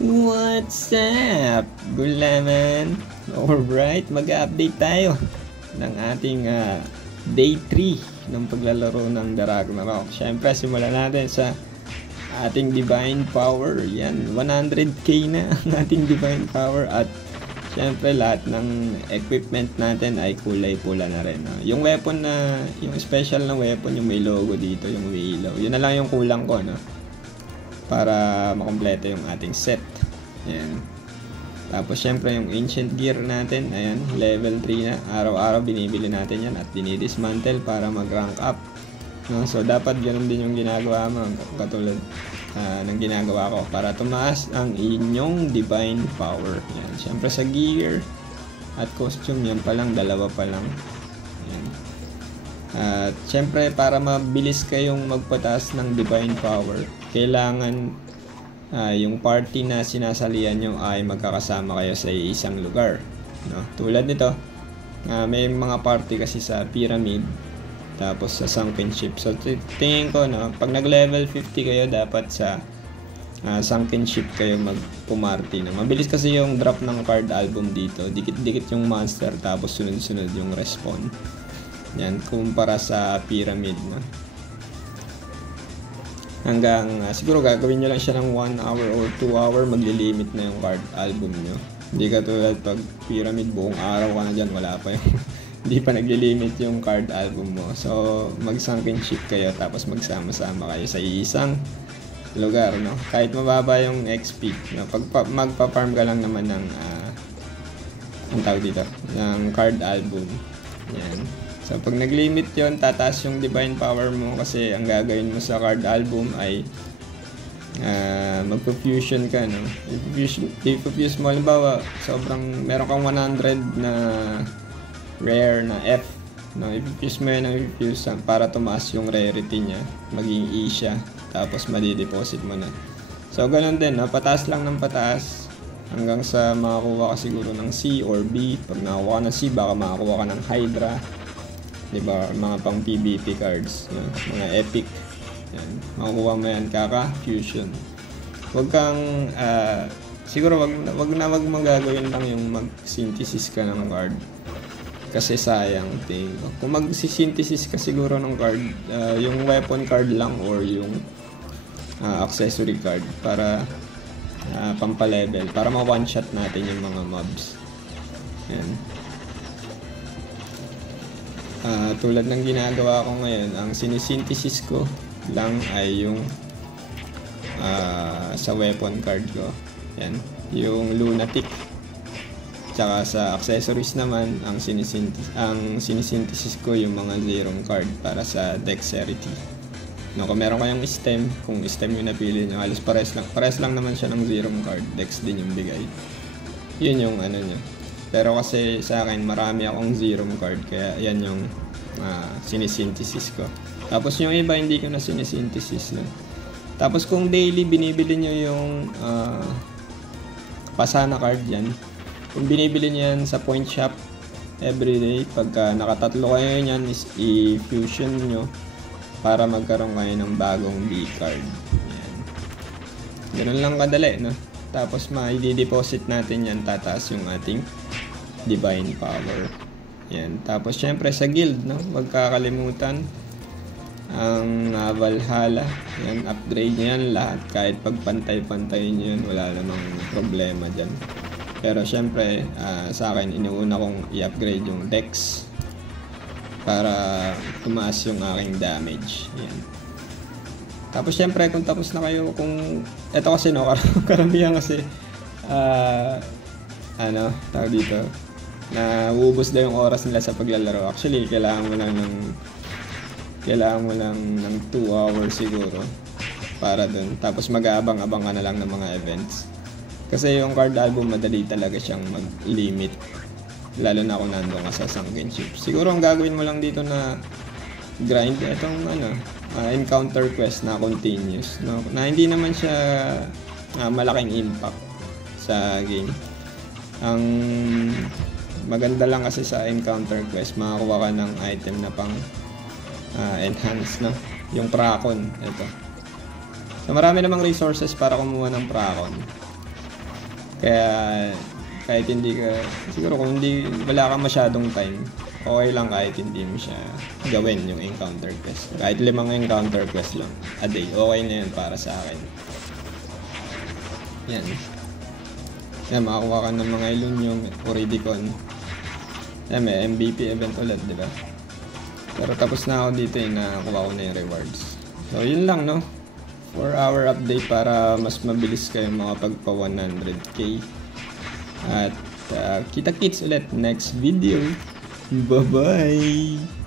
What's up, gulaman? Alright, mag-update tayo ng ating day 3 ng paglalaro ng The Ragnarok. Siyempre, simulan natin sa ating Divine Power. Yan, 100k na ang ating Divine Power. At siyempre, lahat ng equipment natin ay kulay pula na rin. Yung weapon na, yung special na weapon, yung may logo dito, yung umiilaw. Yun na lang yung kulang ko, no? Para makompleto yung ating set. Ayan. Tapos syempre yung ancient gear natin, ayan, level 3 na. Araw-araw binibili natin yan at dinidismantle para mag-rank up. No? So dapat ganun din yung ginagawa mo, katulad ng ginagawa ko para tumaas ang inyong divine power. Ayan. Syempre sa gear at costume, yan pa lang, dalawa pa lang. Ayan. At syempre para mabilis kayong magpataas ng divine power, kailangan yung party na sinasalihan nyo ay magkakasama kayo sa isang lugar, no? Tulad nito, may mga party kasi sa pyramid, tapos sa sunken ship. So tingin ko, no, pag nag level 50 kayo, dapat sa sunken ship kayo magpumarty na. Mabilis kasi yung drop ng card album dito, dikit-dikit yung monster tapos sunod-sunod yung respawn. Yan, kumpara sa pyramid, no? Hanggang siguro gagawin nyo lang siya ng 1 hour or 2 hour, maglilimit na yung card album nyo. Hindi katulad pag pyramid, buong araw ka na dyan, wala pa yung hindi pa naglilimit yung card album mo. So mag sunken ship kayo, tapos magsama-sama kayo sa isang lugar, no? Kahit mababa yung XP, no? Pag magpa-farm ka lang naman ng ang tawag dito, ng card album. Yan. So pag nag-limit yon, tataas yung divine power mo, kasi ang gagawin mo sa card album ay magpo-fusion ka, no? I-fuse mo, halimbawa sobrang meron kang 100 na rare na F, no? I-fuse mo yun ng i-fuse para tumaas yung rarity niya, maging E siya, tapos madi-deposit mo na. So ganun din, no? Pataas lang ng pataas hanggang sa makakuha ka siguro ng C or B. Pag nakakuha ka ng C, baka makakuha ka ng Hydra, diba, mga pang PvP cards, mga epic. Yan, makukuha mo yan kaka-fusion. Huwag kang siguro wag mong gagawin lang yung mag-synthesis ka ng card, kasi sayang thing. Kung mag-synthesis ka siguro ng card, yung weapon card lang or yung accessory card para pampalevel, para ma-one shot natin yung mga mobs. Yan. Tulad ng ginagawa ko ngayon, ang sinisynthesis ko lang ay yung sa weapon card ko. Yan, yung lunatic. Tsaka sa accessories naman, ang sinisynthesis ko yung mga zerong card para sa dexterity. No, kung meron kayong stem, kung stem yung napili nyo, halos pares lang naman siya ng zerong card. Dex din yung bigay. Yun yung ano nyo. Pero kasi sa akin, marami akong zero card, kaya yan yung sinisynthesis ko. Tapos yung iba, hindi ko na sinisynthesis, no? Tapos kung daily binibili nyo yung pasana card yan, kung binibili nyo yan sa point shop everyday, pagka nakatatlo kayo yan, is i-fusion nyo para magkaroon kayo ng bagong B card. Yan. Ganun lang kadali, no? Tapos i-deposit natin yan, tataas yung ating divine power. Yan. Tapos syempre sa guild, no? Huwag kakalimutan ang Valhalla. Yan, upgrade nyo yan lahat. Kahit pagpantay-pantay nyo yan, wala namang problema dyan. Pero syempre, sa akin, inuuna kong i-upgrade yung Dex para tumaas yung aking damage. Yan. Tapos syempre, kung tapos na kayo, kung ito kasi, no, karamihan kasi tawag dito, na uubos na yung oras nila sa paglalaro. Actually, kailangan mo lang ng 2 hours siguro para dun. Tapos mag-aabang-abang ka na lang ng mga events. Kasi yung card album, madali talaga siyang mag-limit, lalo na kung nandun ka sa sunken ship. Siguro ang gagawin mo lang dito na grind, itong encounter quest na continuous, no? Na hindi naman siya malaking impact sa game. Ang maganda lang kasi sa encounter quest, makakuha ka ng item na pang enhance, no? Yung Prakon, ito. So marami namang resources para kumuha ng Prakon. Kaya kahit hindi ka, siguro kung hindi, wala kang masyadong time, okay lang kahit hindi mo siya gawin yung encounter quest. Kahit 5 encounter quest lang a day, okay na yun para sa akin. Yan. Yan, makakuha ka ng mga Ilunium, Oridicon. Yan, may MVP event ulit, di ba? Pero tapos na ako dito nakakuha ko na yung rewards. So, yun lang, no? 4-hour update para mas mabilis kayo makapagpa 100k. At kita-kits ulit next video. Bye-bye!